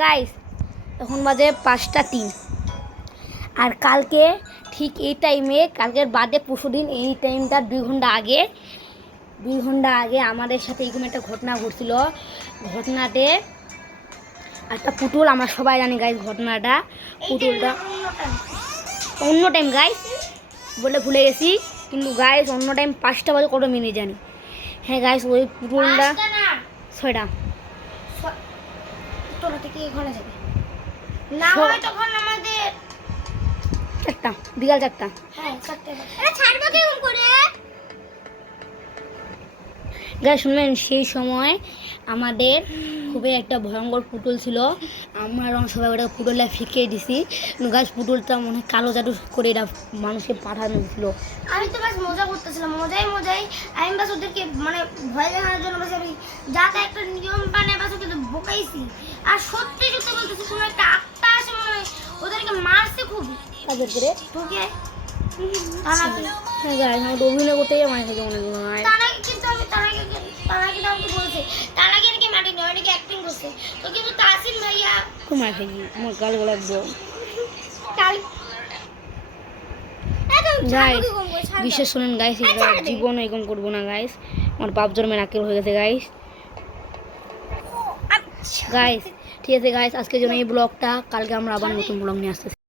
Guys এখন বাজে 5টা 3 আর কালকে ঠিক এই টাইমে কালকের বাদে পরশুদিন এই টাইমটা 2 ঘন্টা আগে আমাদের সাথে এরকম একটা ঘটনা ঘটছিল। ঘটনাতে একটা পুতুল, আমরা সবাই জানি গাইস ঘটনাটা। পুতুলটা অন্য টাইম গাইস বলে ভুলে গেছি, কিন্তু গাইস অন্য টাইম 5টা বাজে কত মিনিট জানি। হ্যাঁ গাইস ওই পুতুলটা 6টা তোরা থেকে ঘরে যাবে না হয় তখন আমাদের 4টা বিকাল 4টা। হ্যাঁ 4টা আরে ছাড়বো কেমন করে গাইস শুনবেন। সেই সময় আমাদের খুবই একটা ভয়ঙ্কর পুতুল ছিল। আমরা সবাই ওটা পুতুলটা ফিকিয়ে দিছি। গাছ পুতুলটা মনে হয় কালো জাদু করে এটা মানুষকে পাঠানো ছিল। আমি তো বাস মজা করতেছিলাম, মজাই আমি বাস ওদেরকে মানে ভয় দেখানোর জন্য বাস আমি যাতে একটা নিয়ম বানিয়ে বাস ওকে বোকাইছি। আর সত্যি বলতেছি কোনো একটা আত্মা আসে মনে হয় ওদেরকে মারছে খুব কাজের করে তোকে। হ্যাঁ গাইস আমি অভিনয় করতেই মার খেতে মনে হয়। তারা কিন্তু আমাকে বলছে তারা নাকি মাটি নেই, অনেকে অ্যাক্টিং করছে তো, কিন্তু তাসিম ভাইয়া মার খেয়েছি আমার গাল একদম গাইস। বিশেষ শুনেন গাইস, জীবন এরকম করবো না গাইস। আমার বাপ জন্মের আকেল হয়ে গেছে গাইস। গাইস ঠিক আছে গাইস, আজকের জন্য এই ব্লগটা, কালকে আমরা আবার নতুন ব্লগ নিয়ে আসতেছি।